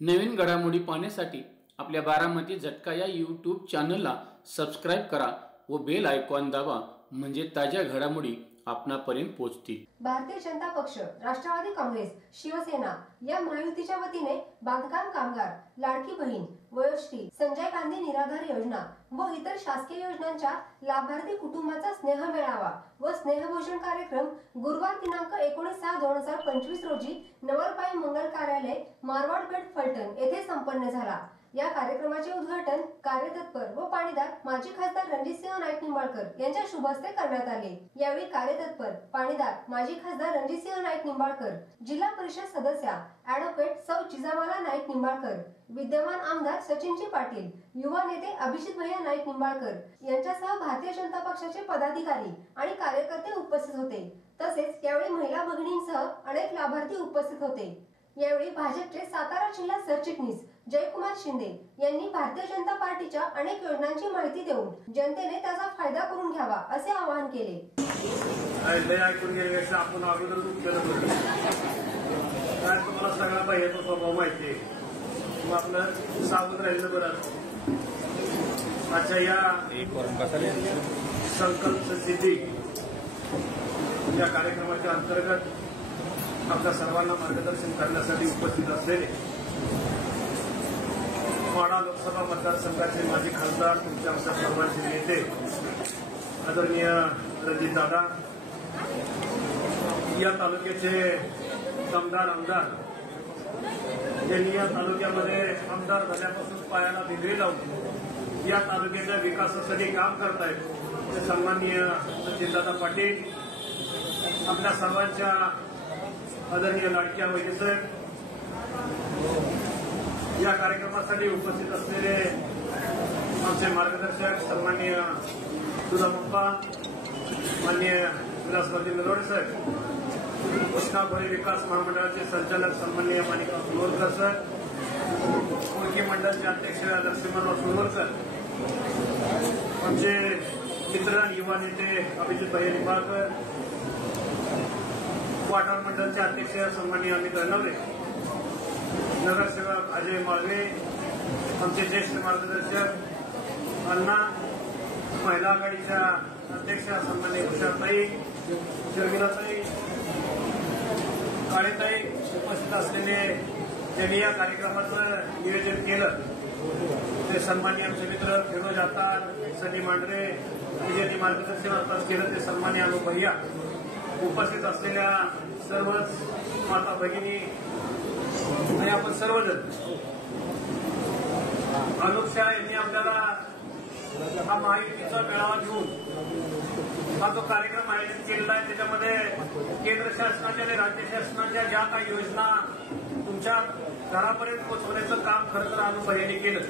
नवीन घडामोडी पाहण्यासाठी आपल्या बारामती झटका या यूट्यूब चॅनलला सबस्क्राइब करा व बेल आयकॉन दाबा म्हणजे ताज्या घडामोडी आपणापर्यंत पोहोचतील। भारतीय जनता पक्ष, राष्ट्रवादी काँग्रेस, शिवसेना या महायुतीच्या वतीने बांधकाम कामगार, लाडकी बहीण, वयोश्री, संजय गांधी निराधार योजना व इतर शासकीय योजनांच्या लाभार्थी कुटुंबाचा स्नेह मेळावा व स्नेहभोजन कार्यक्रम गुरुवार दिनांक 19/6/2025 रोजी नवरपाई मंगल कार्यालय, मारवाड पेठ, फलटण येथे संपन्न झाला। या कार्यक्रमाचे उद्घाटन कार्यतत्पर व पाणीदार माजी खासदार रणजितसिंह नाईक निंबाळकर यांच्या शुभ हस्ते करण्यात आले। यावेळी कार्यतत्पर पाणीदार माजी खासदार रणजितसिंह नाईक निंबाळकर, जिल्हा परिषद सदस्या ॲडव्होकेट सौ जिजामाला नाईक निंबाळकर, विद्यमान आमदार सचिनजी पाटील, युवा नेते अभिजित भैया नाईक निंबाळकर यांच्यासह भारतीय जनता पक्षाचे पदाधिकारी आणि कार्यकर्ते उपस्थित होते। तसेच यावेळी महिला भगिनींसह अनेक लाभार्थी उपस्थित होते। यावेळी भाजपचे सातारा जिल्हा सरचिटणीस जयकुमार शिंदे यांनी भारतीय जनता पार्टीच्या अनेक योजनांची माहिती देऊन जनतेने त्याचा फायदा करून घ्यावा असे आवाहन केले। आपण अगोदर तुम्हाला सगळा बाह्याचा स्वभाव माहिती आहे, मग आपलं सावध राहिलं बरं। अच्छा, या संकल्प सिद्धी या कार्यक्रमाच्या अंतर्गत आपल्या सर्वांना मार्गदर्शन करण्यासाठी उपस्थित असलेले माढा लोकसभा मतदारसंघाचे माजी खासदार, तुमच्या आमच्या सर्वांचे नेते आदरणीय रणजितदादा, या तालुक्याचे दमदार आमदार यांनी या तालुक्यामध्ये आमदार झाल्यापासून पायाला भिंगरी लावून या तालुक्याच्या विकासासाठी काम करतायत ते सन्माननीय रणजितदादा पाटील, आपल्या सर्वांच्या आदरणीय लाडक्या वहिनीसाहेब, या कार्यक्रमासाठी उपस्थित असलेले आमचे मार्गदर्शक सन्माननीय सुधामप्पा, माननीय विलासवर्दी नलोडे साहेब, कृष्णा खोरे विकास महामंडळाचे संचालक सन्माननीय माणिकराव सोनवलकर सर, मुलगी मंडळाचे अध्यक्ष नरसिंहराव सोनवलकर, आमचे मित्र आणि युवा नेते अभिजित भैया निंबाळकर, वाठार मंडळाचे अध्यक्ष सन्माननीय अमित अनवरे, नगरसेवक अजय माळवे, आमचे ज्येष्ठ मार्गदर्शक अण्णा, महिला आघाडीच्या अध्यक्षा सन्माननीय उषाताई, शर्मिलाताई, काळेताई, उपस्थित असलेले ज्यांनी या कार्यक्रमाचं नियोजन केलं ते सन्माननीय आमचे मित्र फिरोज आतार, सनी मांढरे, ज्यांनी मार्गदर्शन केलं ते सन्माननीय अनु भैया, उपस्थित असलेल्या सर्वच माता भगिनी आणि आपण सर्वजण, अनुप शाह यांनी आपल्याला हा महायुतीचा मेळावा घेऊन हा जो कार्यक्रम आयोजित केलेला आहे त्याच्यामध्ये केंद्र शासनाच्या आणि राज्य शासनाच्या ज्या काही योजना तुमच्या घरापर्यंत पोहोचवण्याचं काम खरं तर अनुप यांनी केलं।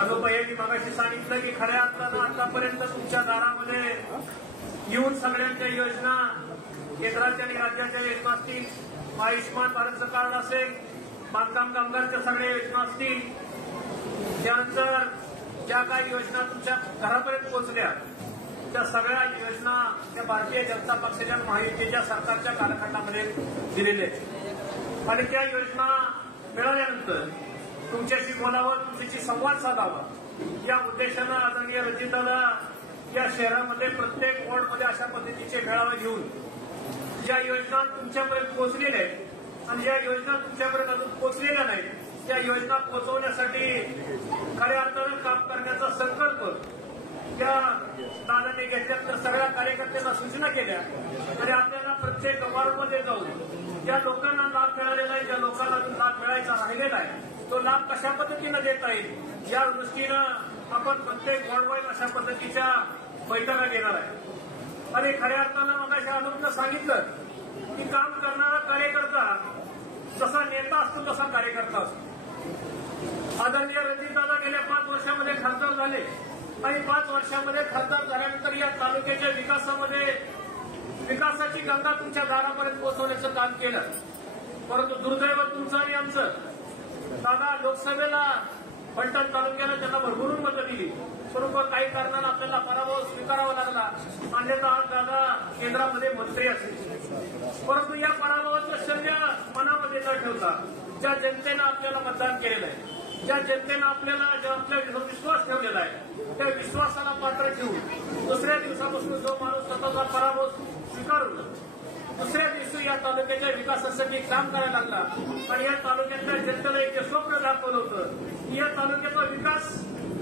अनुप यांनी मगाशी सांगितलं की खऱ्या अर्थानं आतापर्यंत तुमच्या दारामध्ये येऊन सगळ्यांच्या योजना, केंद्राच्या आणि राज्याच्या योजना असतील, आयुष्यमान भारतचं कार्ड असेल, बांधकाम कामगारच्या सगळ्या योजना असतील, त्यानंतर ज्या काही योजना तुमच्या घरापर्यंत पोहोचल्या त्या सगळ्या योजना त्या भारतीय जनता पक्षाच्या महायुतीच्या सरकारच्या कालखंडामध्ये दिलेल्या आहेत आणि त्या योजना मिळाल्यानंतर तुमच्याशी बोलावं, तुमच्याशी संवाद साधावा या उद्देशानं आदरणीय रणजितदादा या शहरामध्ये प्रत्येक वॉर्डमध्ये अशा पद्धतीचे मेळावे घेऊन ज्या योजना तुमच्यापर्यंत पोहोचलेल्या आहेत आणि ज्या योजना तुमच्यापर्यंत अजून पोहोचलेल्या नाहीत त्या योजना पोहोचवण्यासाठी खऱ्या अर्थानं काम करण्याचा संकल्प त्या दादाने घेतल्या, तर सगळ्या कार्यकर्त्यांना सूचना केल्या आणि आपल्याला प्रत्येक वॉर्डमध्ये जाऊन ज्या लोकांना लाभ मिळालेला आहे, ज्या लोकांना अजून लाभ मिळायचा राहिलेला आहे तो लाभ कशा पद्धतीनं देता येईल या दृष्टीनं आपण प्रत्येक वॉर्डवाईज अशा पद्धतीच्या बैठका घेणार आहे। आणि खऱ्या अर्थानं मग अशा अनुपनं सांगितलं की काम करणारा कार्यकर्ता जसा नेता असतो तसा कार्यकर्ता असतो। आदरणीय रणजितदादा गेल्या 5 वर्षामध्ये खासदार झाले आणि 5 वर्षामध्ये खासदार झाल्यानंतर या तालुक्याच्या विकासामध्ये विकासाची गंगा तुमच्या दारापर्यंत पोहोचवण्याचं काम केलं, परंतु दुर्दैव तुमचं आणि आमचं, दादा लोकसभेला फलटण तालुक्याला त्यांना भरभरून मतं दिली, परंतु काही कारणानं आपल्याला पराभव स्वीकारावा लागला। अन्यथा आज दादा केंद्रामध्ये मंत्री असतील, परंतु या पराभवाचं शल्य मनामध्ये न ठेवता ज्या जनतेनं आपल्याला मतदान केलेलं आहे, ज्या जनतेनं आपल्याला आपल्या विश्वास ठेवलेला आहे, त्या विश्वासाला पात्र ठेवून दुसऱ्या दिवसापासून जो माणूस स्वतःचा पराभव स्वीकारून दुसऱ्या दिवशी या तालुक्याच्या विकासासाठी काम करायला लागला आणि या तालुक्यातल्या जनतेला एक स्वप्न दाखवलं होतं की या तालुक्याचा विकास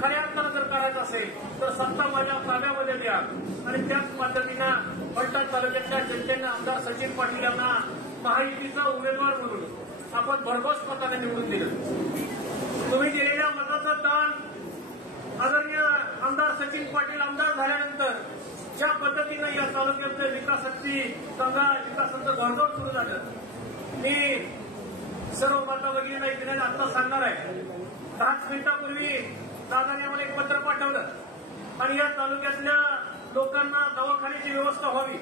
खऱ्या अर्थानं जर करायचा असेल तर सत्ता माझ्या ताब्यामध्ये द्या आणि त्याच पद्धतीनं फलटण तालुक्यातल्या जनतेनं आमदार सचिन पाटील यांना महायुतीचा उमेदवार म्हणून आपण भरघोस मताने निवडून दिलं. तुम्ही दिलेल्या मताचं दान आदरणीय आमदार सचिन पाटील आमदार झाल्यानंतर ज्या पद्धतीनं या तालुक्यातल्या विकासाची विकासाचं घोडदौड सुरू झालं, मी सर्व माता भगिनींना इथे आता सांगणार आहे. 10 मिनिटांपूर्वी दादाने आम्हाला एक पत्र पाठवलं आणि या तालुक्यातल्या लोकांना दवाखान्याची व्यवस्था व्हावी,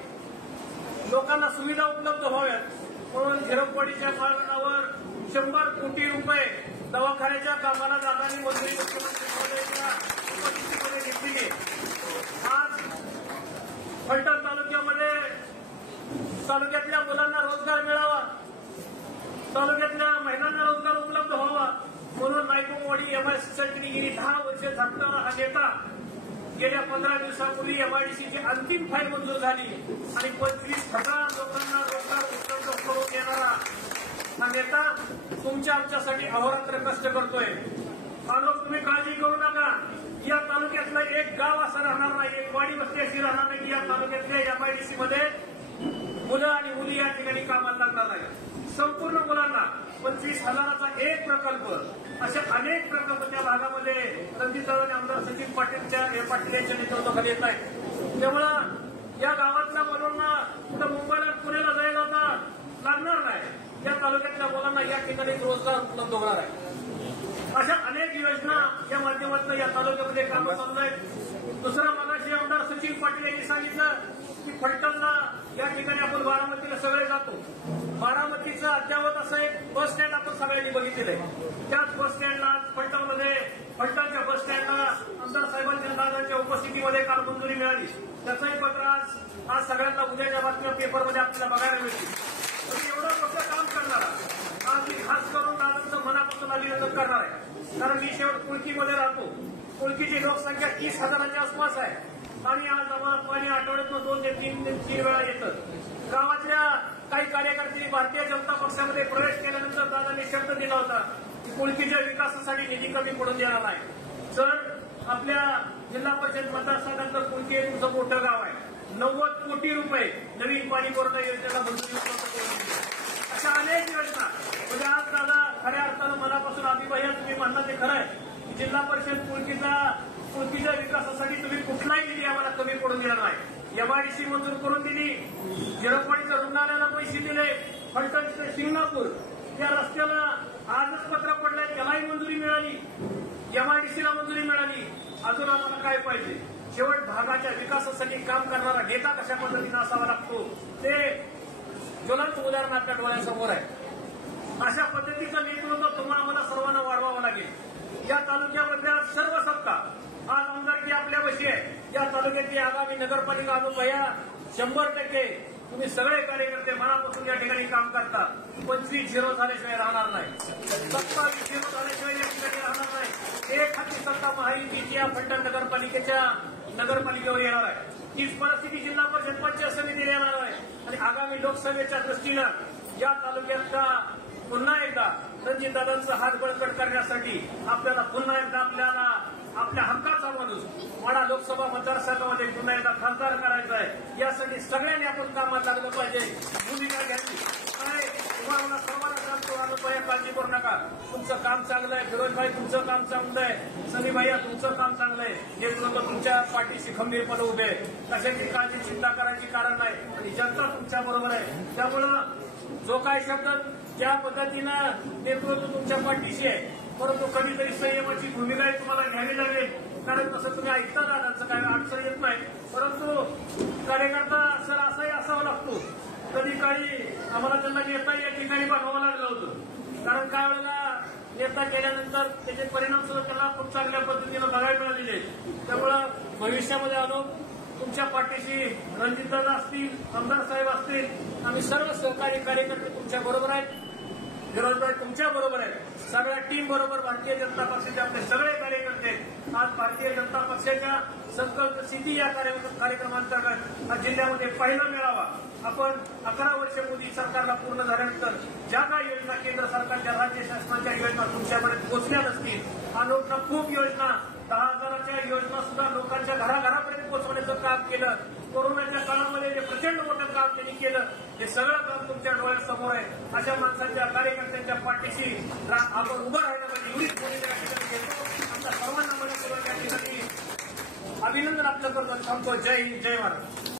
लोकांना सुविधा उपलब्ध व्हाव्यात म्हणून झिरपवाडीच्या मार्गावर 100 कोटी रुपये दवाखान्याच्या कामाला दादांनी मंजुरी मुख्यमंत्री महोदयांच्या उपस्थितीमध्ये घेतली. आज फलटण तालुक्यातल्या मुलांना रोजगार मिळावा, तालुक्यातल्या महिलांना रोजगार उपलब्ध व्हावा म्हणून नायकोवाडी एमआयडीसी सोसायटीने गेली 10 वर्ष झटणारा हा नेता गेल्या 15 दिवसांपूर्वी एमआयडीसीची अंतिम फाईल मंजूर झाली आणि 25,000 लोकांना रोजगार उपलब्ध करून देणारा हा नेता तुमच्या आमच्यासाठी अहोरात्र कष्ट करतोय. माणूस तुम्ही काळजी करू नका, या तालुक्यातलं एक गाव असं राहणार नाही, एक वाडी वस्ती अशी राहणार नाही की या तालुक्यातल्या एमआयडीसी मध्ये मुलं आणि मुली या ठिकाणी कामाला लागणार नाही. संपूर्ण मुलांना 25,000चा एक प्रकल्प, असे अनेक प्रकल्प त्या भागामध्ये रणजितदादा आणि आमदार सचिन पाटील यांच्या नेतृत्वाखाली येत आहेत. त्यामुळं या गावातल्या मुलांना कुठं मुंबईला पुण्याला जायला लागणार नाही, या तालुक्यातल्या मुलांना या ठिकाणी रोजगार उपलब्ध होणार आहे. अशा अनेक योजना या माध्यमातून या तालुक्यामध्ये कामं चालू आहेत. दुसरा मगाशी आमदार सचिन पाटील यांनी सांगितलं की फलटणला या ठिकाणी आपण बारामतीला सगळे जातो. बारामतीचं अद्यावत असं एक बस स्टँड आपण सगळ्यांनी बघितलेलं आहे. त्याच बस स्टँडला फलटणच्या बस स्टँडला आमदार साहेबांच्या दादांच्या उपस्थितीमध्ये काल मंजुरी मिळाली. त्याचंही पत्र आज सगळ्यांना उद्याच्या बातम्या पेपरमध्ये आपल्याला बघायला मिळतील. एवढं मोठं काम करणारा आज मी खास करून दादांचं मनापासून अभिनंदन करणार आहे, कारण मी शेवट कुळकीमध्ये राहतो. कुळकीची लोकसंख्या 30,000च्या आसपास आहे आणि आज आम्हाला पाणी आठवड्यातून 2 ते 3 वेळा येतं. गावातल्या काही कार्यकर्त्यांनी भारतीय जनता पक्षामध्ये प्रवेश केल्यानंतर दादांनी शब्द दिला होता की कुळकीच्या विकासासाठी निधी कमी पडून देणार नाही. जर आपल्या जिल्हा परिषद मतदारसंघातलं कुळकी हे तुमचं मोठं गाव आहे, 90 कोटी रुपये नवीन पाणी पुरवठा योजनेला मंजुरी उपलब्ध करून दिली. अशा अनेक योजना म्हणजे आज दादा खऱ्या अर्थानं मनापासून अभिभया तुम्ही म्हणता ते खरं आहे. जिल्हा परिषद कुळकीच्या विकासासाठी तुम्ही कुठलाही निधी आम्हाला कमी पडून दिला नाही. एमआयडीसी मंजूर करून दिली, झिरपवाडीच्या रुग्णालयाला पैसे दिले, फलटण ते शिंगणापूर या रस्त्याला आजच पत्र पडलंय त्यालाही मंजुरी मिळाली, एमआयडीसीला मंजुरी मिळाली. अजून आम्हाला काय पाहिजे? शेवट भागाच्या विकासासाठी काम करणारा नेता कशा पद्धतीनं असावा लागतो ते ज्वलंत उदाहरण आपल्या डोळ्यासमोर आहे. अशा पद्धतीचं नेतृत्व तुम्हाला मला सर्वांना वाढवावं लागेल. या तालुक्यामधल्या सर्व सत्ता आज आमदारकी आपल्यापाशी आहे. या तालुक्याची आगामी नगरपालिका अनुपया 100% तुम्ही सगळे कार्यकर्ते मनापासून या ठिकाणी काम करता. 25-0 झाल्याशिवाय राहणार नाही, 27-0 झाल्याशिवाय या ठिकाणी राहणार नाही. एक हाती सत्ता महायुतीची या फलटण नगरपालिकेवर येणार आहे. तीच परिस्थिती जिल्हा परिषद पंचायत समितीला येणार आहे आणि आगामी लोकसभेच्या दृष्टीनं या तालुक्यातला पुन्हा एकदा रणजितदादांचा हात बळकट करण्यासाठी आपल्याला पुन्हा एकदा आपल्या हक्काचा माणूस वाडा लोकसभा मतदारसंघामध्ये पुन्हा एकदा खासदार करायचा आहे. यासाठी सगळ्यांनी आपण कामात लागलं पाहिजे, भूमिका घेतली. तुम्हाला सर्वांना सांगतो अनुपया काळजी करू नका, तुमचं काम चांगलं आहे. फिरोज भाई तुमचं काम चांगलं आहे, सनी भैया तुमचं काम चांगलं आहे. नेतृत्व तुमच्या पाठीशी खंबीरपणे उभे, कशाची काळजी चिंता करायची कारण नाही आणि जनता तुमच्या बरोबर आहे. त्यामुळं जो काय शब्द ज्या पद्धतीनं नेतृत्व तुमच्या पाठीशी आहे, परंतु कधीतरी संयमाची भूमिका तुम्हाला घ्यावी लागेल. कारण तसं तुम्ही ऐकता दादांचं काही अडचण येत नाही, परंतु कार्यकर्ता सर असाही असावा लागतो. कधी काही आम्हाला त्यांना नेता या ठिकाणी बघावं लागलं होतं, कारण काय वेळेला नेता केल्यानंतर त्याचे परिणाम सुद्धा त्यांना खूप चांगल्या पद्धतीनं बघायला मिळालेले. त्यामुळं भविष्यामध्ये आलो तुमच्या पाठीशी रणजितदादा असतील, आमदार साहेब असतील, आम्ही सर्व सहकारी कार्यकर्ते तुमच्या बरोबर आहेत. विरोधभाई तुमच्या बरोबर आहे, सगळ्या टीम बरोबर भारतीय जनता पक्षाचे आपले सगळे कार्यकर्ते आज भारतीय जनता पक्षाच्या संकल्प सिद्धी या कार्यक्रमांतर्गत आज जिल्ह्यामध्ये पहिला मेळावा आपण 11 वर्ष मोदी सरकारला पूर्ण झाल्यानंतर ज्या काही योजना केंद्र सरकारच्या राज्य शासनाच्या योजना तुमच्यापर्यंत पोहोचल्या नसतील आणि खूप योजना 10,000च्या योजना सुद्धा लोकांच्या घराघरापर्यंत पोहोचवण्याचं काम केलं. कोरोनाच्या काळामध्ये जे प्रचंड मोठं काम त्यांनी केलं हे सगळं काम तुमच्या डोळ्यासमोर आहे. अशा माणसांच्या कार्यकर्त्यांच्या पाठीशी आपण उभं राहिलं पाहिजे एवढीच भूमिका या ठिकाणी घेतो. आमच्या सर्वांना मदत करून या ठिकाणी अभिनंदन आपलं करतो. थांबतो. जय हिंद, जय महाराष्ट्र.